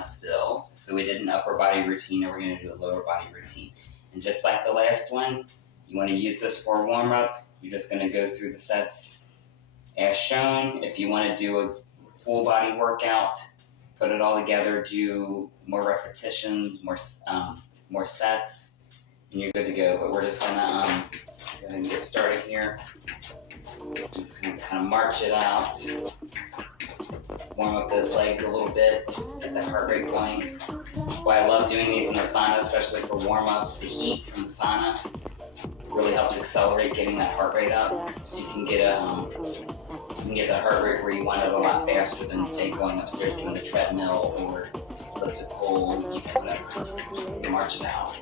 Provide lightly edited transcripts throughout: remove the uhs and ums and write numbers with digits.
Still. So we did an upper body routine, and we're going to do a lower body routine. And just like the last one, you want to use this for a warm up. You're just going to go through the sets as shown. If you want to do a full body workout, put it all together, do more repetitions, more sets, and you're good to go. But we're just gonna get started here. Just gonna kind of march it out. Warm up those legs a little bit, get that heart rate going. Why I love doing these in the sauna, especially for warm-ups, the heat from the sauna really helps accelerate getting that heart rate up. So you can get that heart rate where you want it a lot faster than, say, going upstairs doing the treadmill or elliptical, whatever. Just march it out.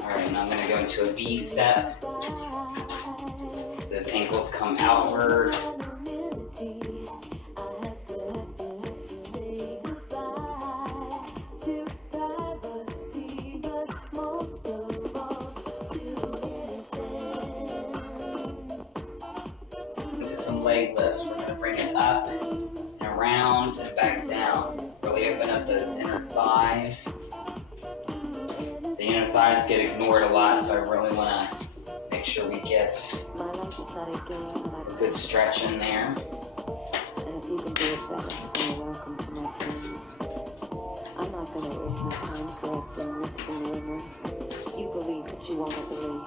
All right, now I'm going to go into a V step. Those ankles come outward. This is some leg lifts. We're going to bring it up and around and back down. Really open up those inner thighs. The inner thighs get ignored a lot, so I really want to make sure we get a good stretch in there. And if you can do it better, then you're welcome to my family. I'm not going to waste my time correcting myths and rumors. You believe what you want to believe.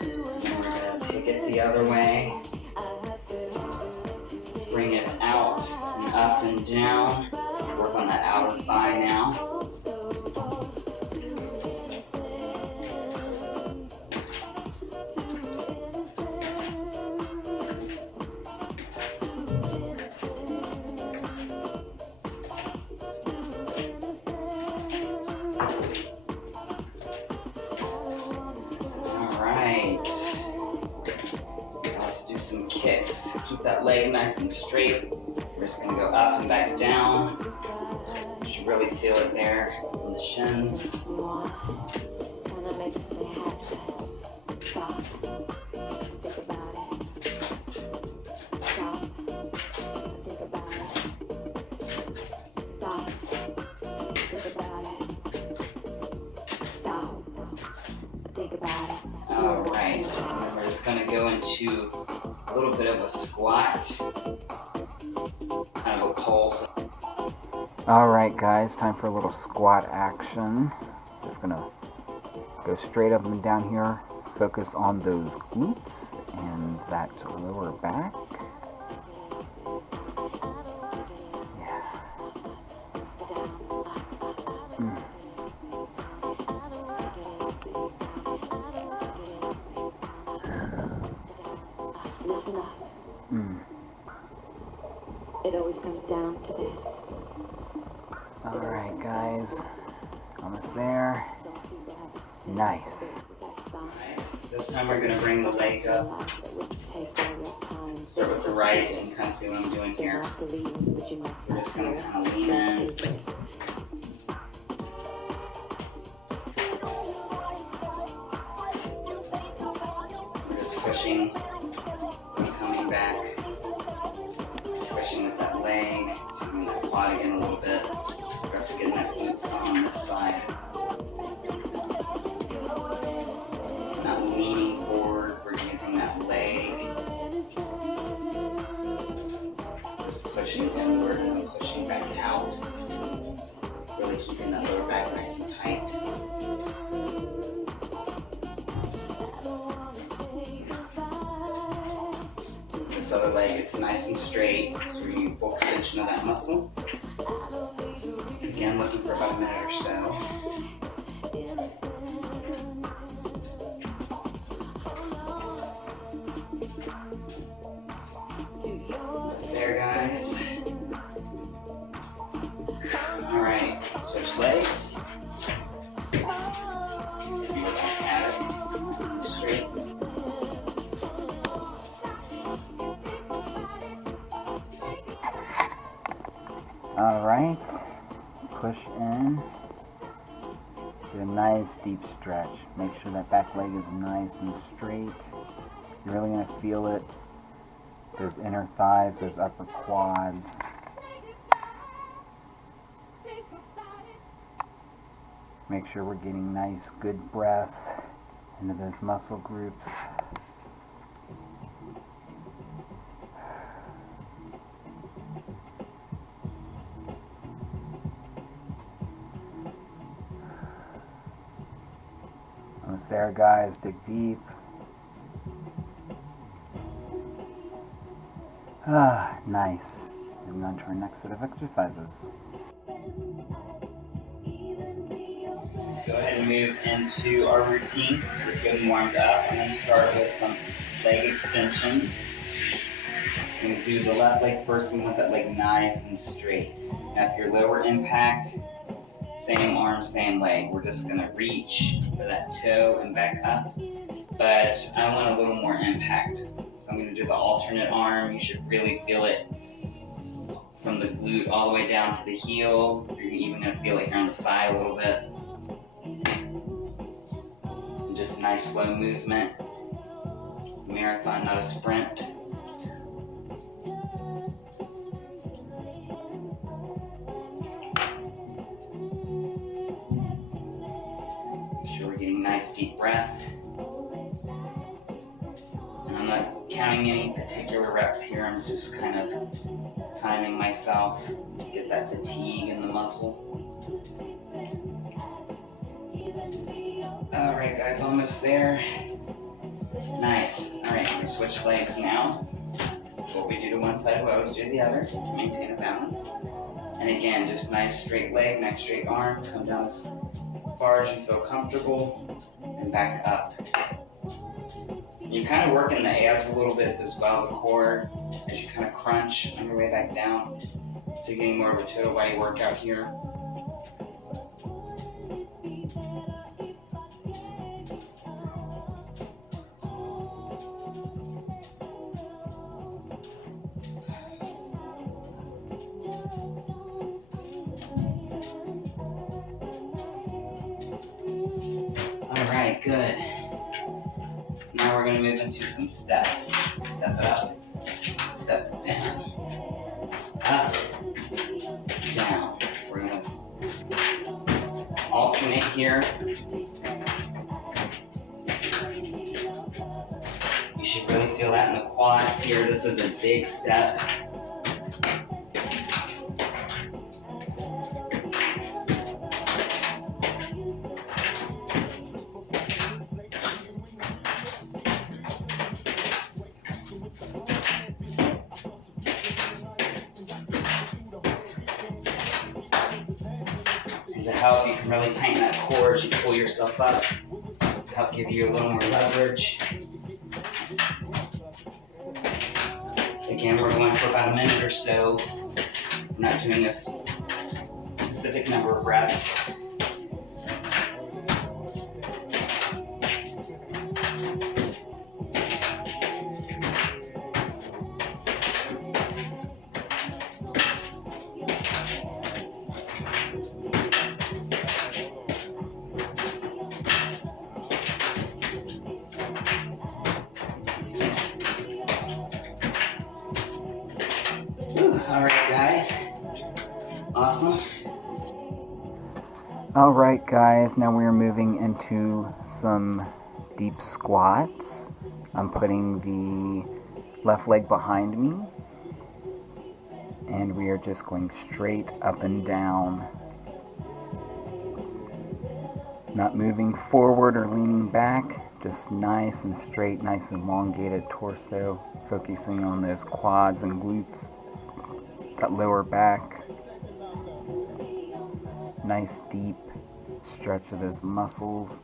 And we're going to take it the other way. Bring it out and up and down. Work on that outer thigh now. Let's do some kicks. Keep that leg nice and straight. We're just going to go up and back down. You should really feel it there on the shins. Kind of makes me have to stop, think about it. Stop, think about it. Stop, think about it. Stop, think about it. All right, and then we're just going to go into a little bit of a squat, kind of a pulse. All right, guys, time for a little squat action. Just gonna go straight up and down here. Focus on those glutes and that lower back. Yeah. Listen up. It always comes down to this. All right, guys, almost there. Nice. Nice. This time we're going to bring the leg up. Start with the right, so you can kind of see what I'm doing here. We're just going to kind of lean in. We're just pushing and coming back. Pushing with that leg, so moving that quad again a little bit. We're also getting that glutes on this side. Not leaning forward, we're using that leg. Just pushing inward and then pushing back out. Really keeping that lower back nice and tight. This other leg, it's nice and straight, so we're getting full extension of that muscle. Again, looking for about a minute or so. Almost there, guys. All right, switch legs. Go back at it, nice and straight. Alright, push in, get a nice deep stretch. Make sure that back leg is nice and straight. You're really going to feel it, those inner thighs, those upper quads. Make sure we're getting nice, good breaths into those muscle groups. Almost there, guys. Dig deep. Ah, nice. Moving on to our next set of exercises. Go ahead and move into our routines to get getting warmed up. I'm going to start with some leg extensions. I'm going to do the left leg first. We want that leg nice and straight. Now if you're lower impact, same arm, same leg. We're just going to reach for that toe and back up. But I want a little more impact. So I'm going to do the alternate arm. You should really feel it from the glute all the way down to the heel. You're even going to feel it here on the side a little bit. And just nice slow movement. It's a marathon, not a sprint. Make sure we're getting nice deep breath. And I'm not counting any particular reps here. I'm just kind of timing myself to get that fatigue in the muscle. Alright guys, almost there. Nice. Alright, I'm going to switch legs now. What we do to one side, we always do to the other to maintain a balance. And again, just nice straight leg, nice straight arm. Come down as far as you feel comfortable and back up. You're kind of working the abs a little bit as well, the core, as you kind of crunch on your way back down. So you're getting more of a total body workout here. Alright, good. Now we're going to move into some steps. Step it up, step it down, up, down. We're going to alternate here. You should really feel that in the quads here. This is a big step. To help, you can really tighten that core as you pull yourself up. To help give you a little more leverage. Again, we're going for about a minute or so. We're not doing a specific number of reps. Alright guys, awesome. Alright guys, now we are moving into some deep squats. I'm putting the left leg behind me, and we are just going straight up and down. Not moving forward or leaning back, just nice and straight, nice and elongated torso, focusing on those quads and glutes, that lower back. Nice deep stretch of those muscles.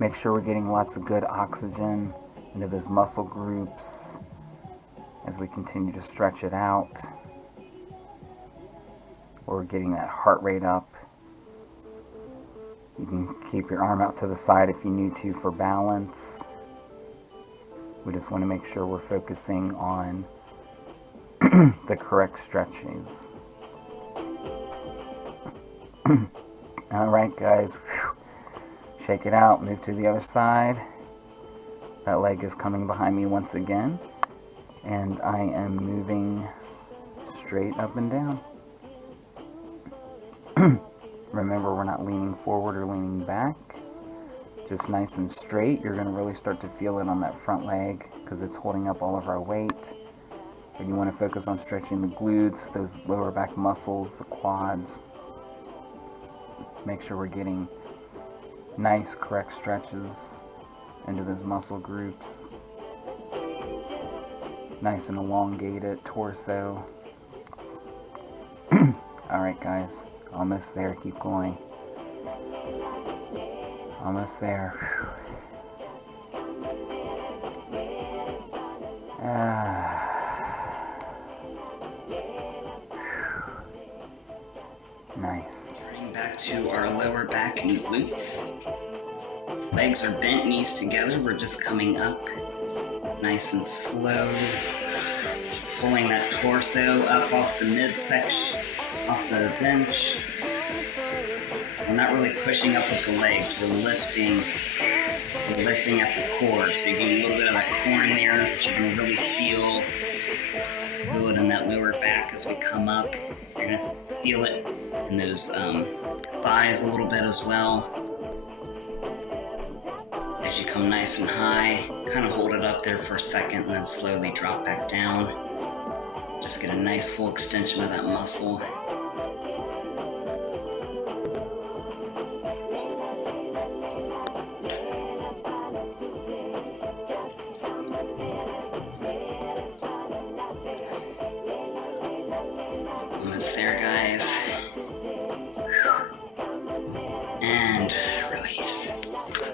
Make sure we're getting lots of good oxygen into those muscle groups as we continue to stretch it out. We're getting that heart rate up. You can keep your arm out to the side if you need to for balance. We just want to make sure we're focusing on the correct stretches. Alright guys, shake it out, move to the other side. That leg is coming behind me once again, and I am moving straight up and down. Remember, we're not leaning forward or leaning back, just nice and straight. You're going to really start to feel it on that front leg because it's holding up all of our weight. And you want to focus on stretching the glutes, those lower back muscles, the quads. Make sure we're getting nice, correct stretches into those muscle groups. Nice and elongated torso. Alright guys, almost there, keep going. Almost there. Nice. Turning back to our lower back and glutes. Legs are bent, knees together. We're just coming up nice and slow. Pulling that torso up off the midsection, off the bench. We're not really pushing up with the legs. We're lifting at the core. So you're getting a little bit of that core in there, but you can really feel it in that lower back as we come up. You're gonna feel it in those thighs a little bit as well. As you come nice and high, kind of hold it up there for a second and then slowly drop back down. Just get a nice full extension of that muscle. Almost there, guys. And release.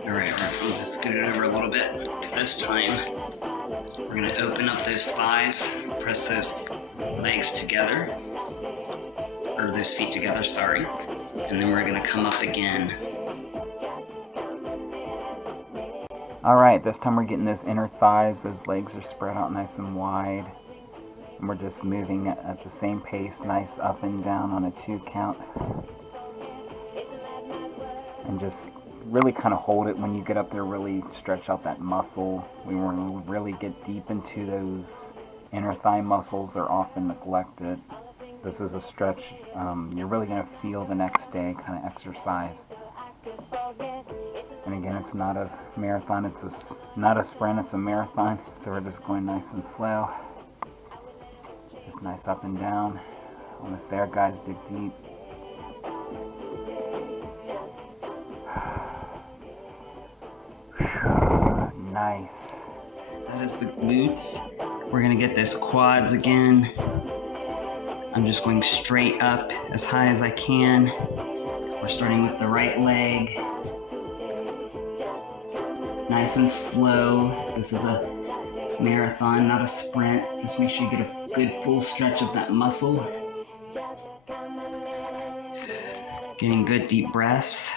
Alright, I'm going to scoot it over a little bit. This time, we're going to open up those thighs, press those legs together, or those feet together, sorry. And then we're going to come up again. Alright, this time we're getting those inner thighs, those legs are spread out nice and wide. And we're just moving at the same pace, nice up and down on a 2 count. And just really kind of hold it when you get up there, really stretch out that muscle. We want to really get deep into those inner thigh muscles. They're often neglected. This is a stretch you're really going to feel the next day kind of exercise. And again, it's not a marathon, it's not a sprint, it's a marathon. So we're just going nice and slow. Just nice up and down. Almost there, guys, dig deep. Nice. That is the glutes. We're gonna get those quads again. I'm just going straight up as high as I can. We're starting with the right leg. Nice and slow. This is a marathon, not a sprint. Just make sure you get a good full stretch of that muscle. Getting good deep breaths.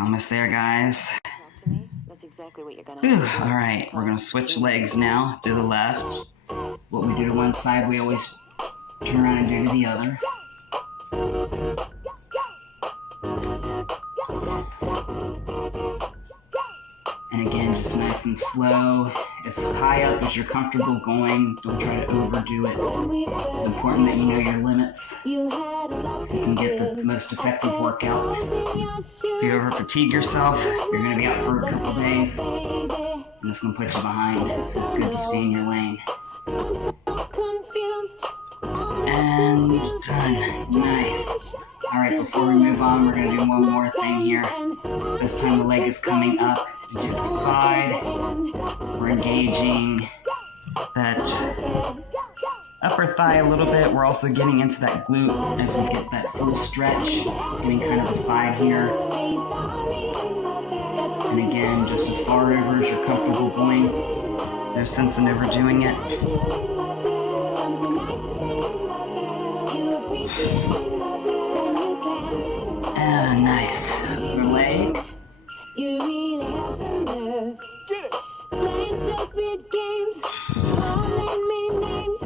Almost there, guys. That's exactly what you're gonna All right, we're gonna switch legs now to the left. What we do to one side, we always turn around and do to the other. And again, just nice and slow, as high up as you're comfortable going. Don't try to overdo it. It's important that you know your limits so you can get the most effective workout. If you over fatigue yourself, you're going to be out for a couple days. I'm just going to put you behind. It's good to stay in your lane. And done. Nice. Alright, before we move on, we're going to do one more thing here. This time the leg is coming up to the side. We're engaging that upper thigh a little bit. We're also getting into that glute as we get that full stretch, getting kind of the side here. And again, just as far over as you're comfortable going. No sense in overdoing it. Ah, nice. Other leg. You really have some nerve. Get it. Playing stupid games, calling me names.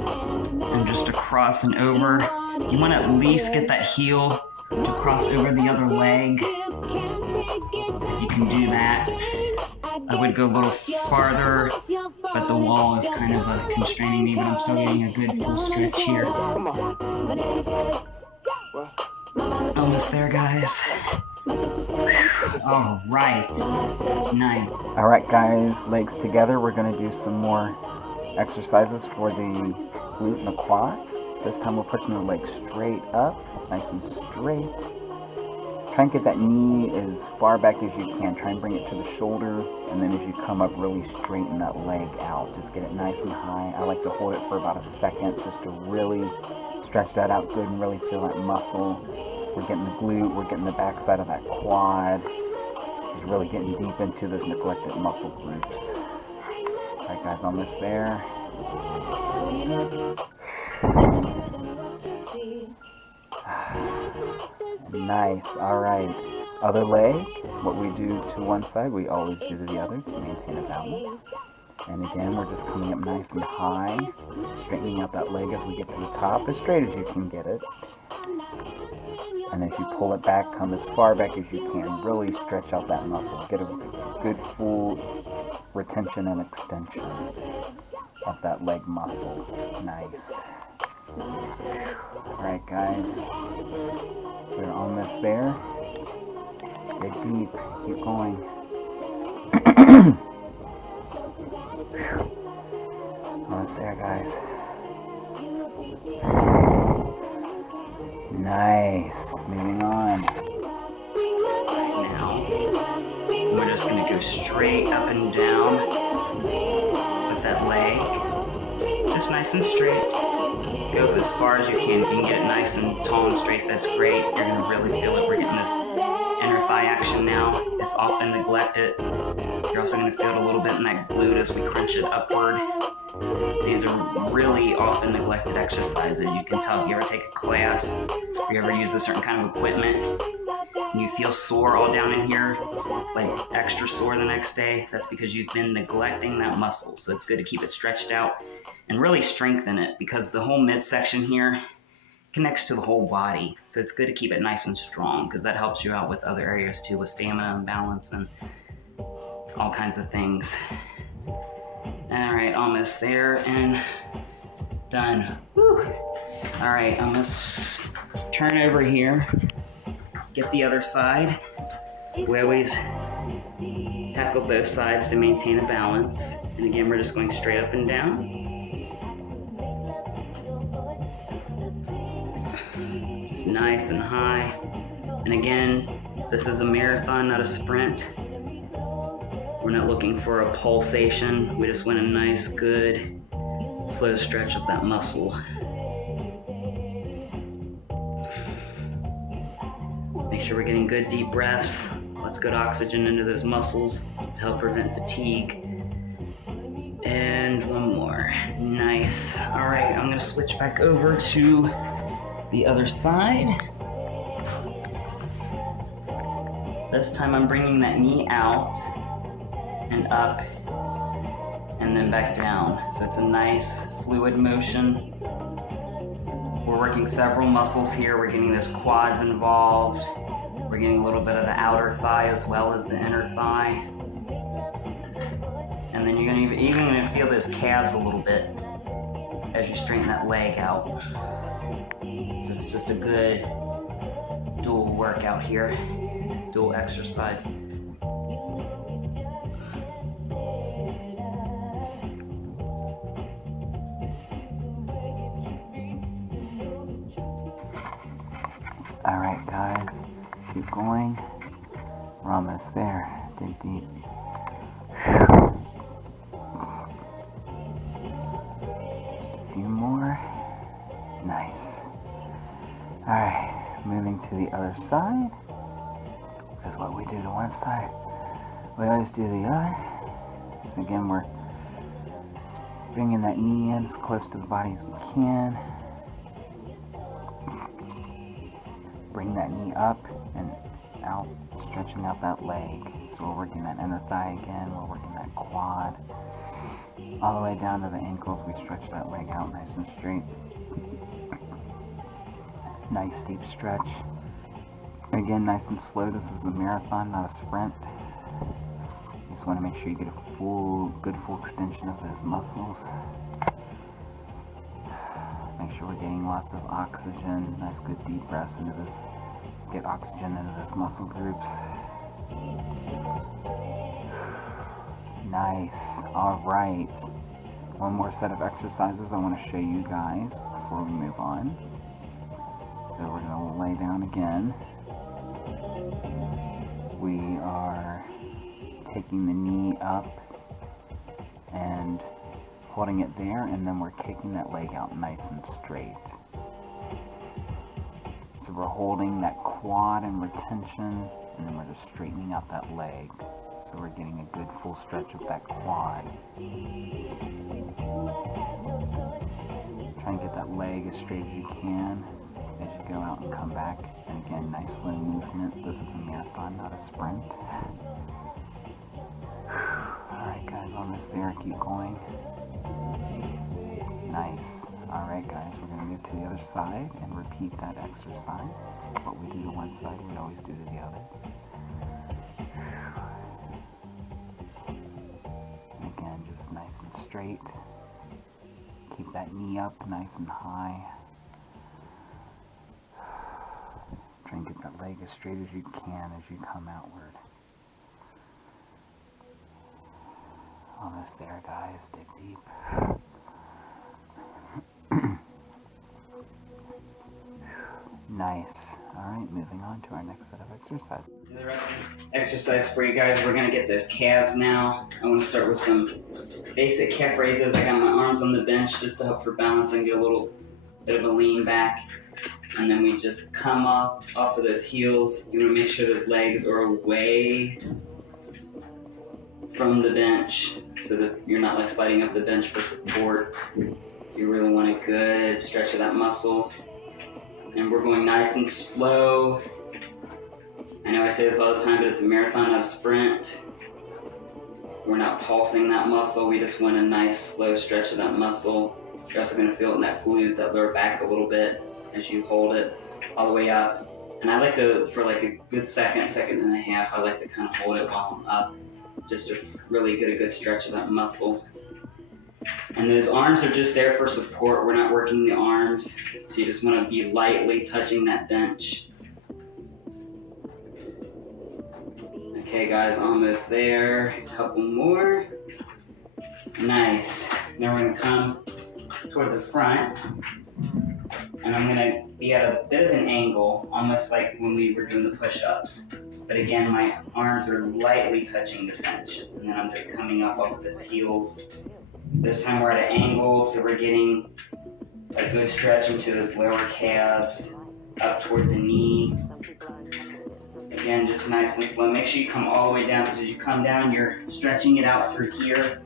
cross and over. You want to at least get that heel to cross over the other leg. You can do that. I would go a little farther, but the wall is kind of constraining me, but I'm still getting a good full stretch here. Almost there, guys. All right. Nice. All right, guys, legs together. We're going to do some more exercises for the glute and the quad. This time we're pushing the legs straight up, nice and straight. Try and get that knee as far back as you can. Try and bring it to the shoulder, and then as you come up, really straighten that leg out. Just get it nice and high. I like to hold it for about a second just to really stretch that out good and really feel that muscle. We're getting the glute, we're getting the backside of that quad. Just really getting deep into those neglected muscle groups. All right, guys, almost there. Nice. All right. Other leg. What we do to one side, we always do to the other to maintain a balance. And again, we're just coming up nice and high, straightening out that leg as we get to the top, as straight as you can get it. And as you pull it back, come as far back as you can. Really stretch out that muscle. Get a good full retention and extension of that leg muscle. Nice. Alright, guys. We're almost there. Dig deep. Keep going. Almost there, guys. Nice. Moving on. Now, we're just going to go straight up and down with that leg. Just nice and straight. Go as far as you can. If you can get it nice and tall and straight, that's great. You're going to really feel it. We're getting this inner thigh action now. It's often neglected. You're also going to feel it a little bit in that glute as we crunch it upward. These are really often neglected exercises. You can tell if you ever take a class, or you ever use a certain kind of equipment, and you feel sore all down in here, like extra sore the next day, that's because you've been neglecting that muscle. So it's good to keep it stretched out and really strengthen it, because the whole midsection here connects to the whole body. So it's good to keep it nice and strong, because that helps you out with other areas too, with stamina and balance and all kinds of things. All right, almost there and done. Woo. All right, I'm gonna turn over here, get the other side. We always tackle both sides to maintain a balance. And again, we're just going straight up and down. Just nice and high. And again, this is a marathon, not a sprint. We're not looking for a pulsation. We just want a nice, good, slow stretch of that muscle. Make sure we're getting good deep breaths. Let's good oxygen into those muscles to help prevent fatigue. And one more. Nice. All right, I'm gonna switch back over to the other side. This time I'm bringing that knee out and up and then back down. So it's a nice fluid motion. We're working several muscles here. We're getting those quads involved. We're getting a little bit of the outer thigh as well as the inner thigh. And then you're even gonna feel those calves a little bit as you straighten that leg out. This is just a good dual workout here, dual exercise. All right, guys, keep going. We're almost there. Dig deep. Just a few more. Nice. All right, moving to the other side. Because what we do to one side, we always do the other. So again, we're bringing that knee in as close to the body as we can. Bring that knee up and out, stretching out that leg. So we're working that inner thigh again, we're working that quad. All the way down to the ankles, we stretch that leg out nice and straight. Nice deep stretch. Again, nice and slow. This is a marathon, not a sprint. You just want to make sure you get a good full extension of those muscles. Make sure we're getting lots of oxygen. Nice good deep breaths into this. Get oxygen into those muscle groups. Nice. Alright. One more set of exercises I want to show you guys before we move on. So we're going to lay down again. We are taking the knee up and holding it there, and then we're kicking that leg out nice and straight. So we're holding that quad in retention, and then we're just straightening out that leg. So we're getting a good full stretch of that quad. Try and get that leg as straight as you can as you go out and come back. And again, nice slow movement. This is a marathon, not a sprint. Alright guys, almost there. Keep going. Nice. Alright guys, we're going to move to the other side and repeat that exercise. What we do to one side, we always do to the other. Again, just nice and straight. Keep that knee up nice and high. Try and get that leg as straight as you can as you come outward. Almost there, guys. Dig deep. Nice. Alright, moving on to our next set of exercises. Another exercise for you guys. We're going to get those calves now. I want to start with some basic calf raises. I got my arms on the bench just to help for balance and get a little bit of a lean back. And then we just come up off of those heels. You want to make sure those legs are away from the bench so that you're not like sliding up the bench for support. You really want a good stretch of that muscle. And we're going nice and slow. I know I say this all the time, but it's a marathon, not a sprint. We're not pulsing that muscle. We just want a nice slow stretch of that muscle. You're also going to feel it in that glute, that lower back a little bit as you hold it all the way up. And I like to, for like a good second and a half, I like to kind of hold it while I'm up, just to really get a good stretch of that muscle. And those arms are just there for support. We're not working the arms, so you just want to be lightly touching that bench. Okay guys, almost there. A couple more. Nice. Now we're going to come toward the front. And I'm going to be at a bit of an angle, almost like when we were doing the push-ups. But again, my arms are lightly touching the bench. And then I'm just coming up off of his heels. This time we're at an angle, so we're getting a good stretch into his lower calves, up toward the knee. Again, just nice and slow. Make sure you come all the way down, because as you come down, you're stretching it out through here,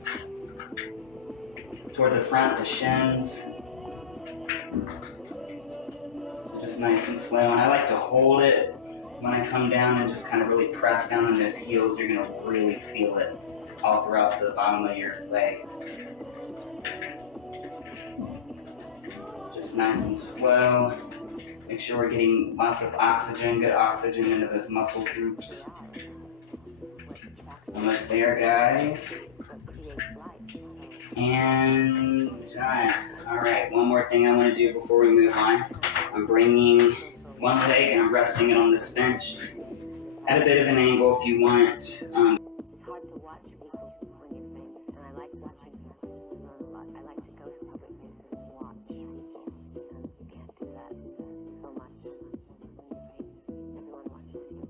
toward the front, the shins. So just nice and slow. And I like to hold it when I come down and just kind of really press down on those heels. You're going to really feel it all throughout the bottom of your legs. Just nice and slow. Make sure we're getting lots of oxygen, good oxygen into those muscle groups. Almost there, guys. And done. Alright, one more thing I want to do before we move on. I'm bringing one leg and I'm resting it on this bench at a bit of an angle if you want. It's hard to watch people when you're famous, and I like watching people learn a lot. I like to go to public places and watch. You can't do that so much when you're famous. Everyone watches you.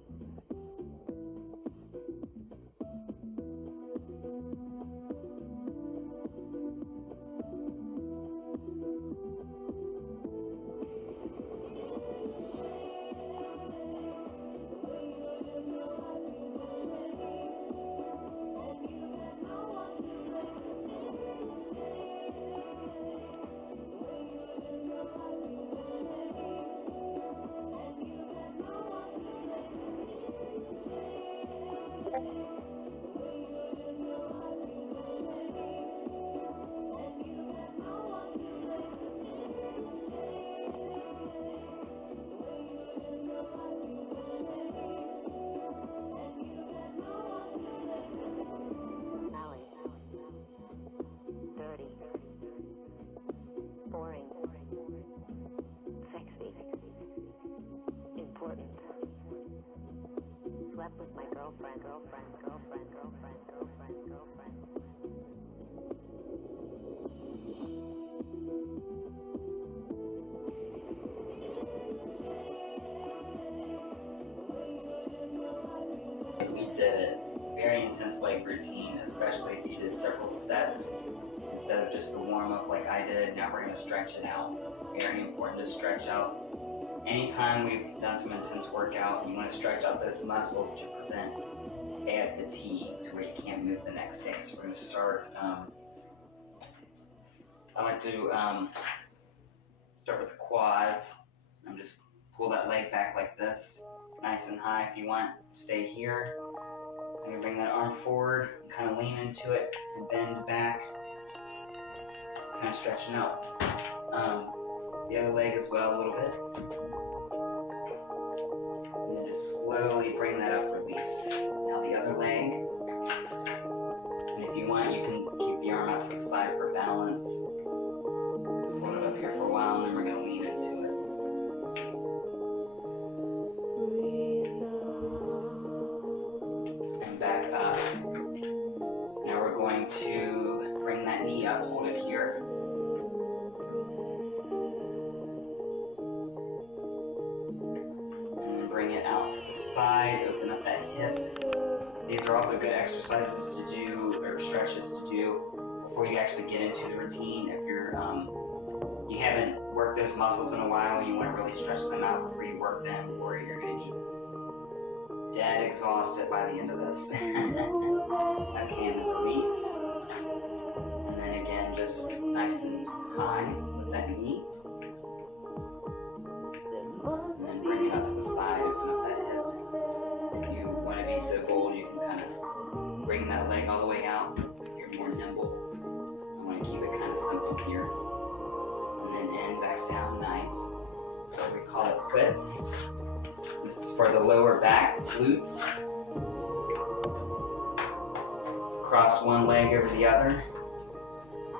routine, especially if you did several sets instead of just the warm-up like I did. Now we're going to stretch it out. It's very important to stretch out. Anytime we've done some intense workout, you want to stretch out those muscles to prevent bad fatigue to where you can't move the next day. So we're going to start, I like to start with the quads. I'm just pull that leg back like this, nice and high. If you want, stay here. I'm going to bring that arm forward, kind of lean into it, and bend back, kind of stretching out the other leg as well a little bit. And then just slowly bring that up, release. Now the other leg. And if you want, you can keep the arm out to the side for balance. Just hold it up here for a while, and then we're going to lean into it. And back up. Now we're going to bring that knee up, hold it here. And then bring it out to the side, open up that hip. These are also good exercises to do, or stretches to do, before you actually get into the routine. If you're you haven't worked those muscles in a while, you want to really stretch them out before you work them, or you're going to be dead exhausted by the end of this. Okay, and then release. And then again, just nice and high with that knee. And then bring it up to the side, open up that hip. If you want to be so bold, you can kind of bring that leg all the way out. If you're more nimble, I want to keep it kind of simple here. And then end back down, nice. So we call it quits. This is for the lower back, glutes. Cross one leg over the other.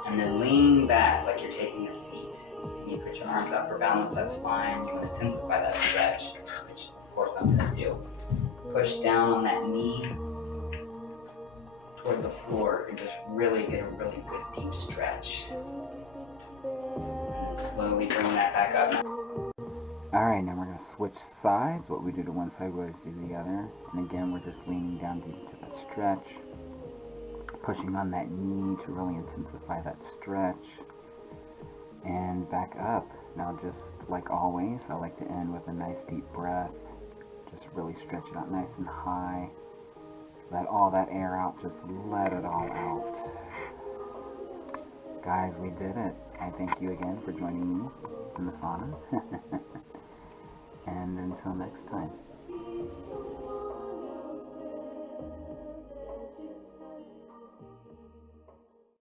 And then lean back like you're taking a seat. And you put your arms out for balance, that's fine. You want to intensify that stretch, which of course I'm going to do. Push down on that knee toward the floor and just really get a really good deep stretch. And then slowly bring that back up. Alright, now we're going to switch sides. What we do to one side, we always do to the other. And again, we're just leaning down deep to that stretch. Pushing on that knee to really intensify that stretch. And back up. Now just like always, I like to end with a nice deep breath. Just really stretch it out nice and high. Let all that air out, just let it all out. Guys, we did it. I thank you again for joining me in the sauna. And until next time.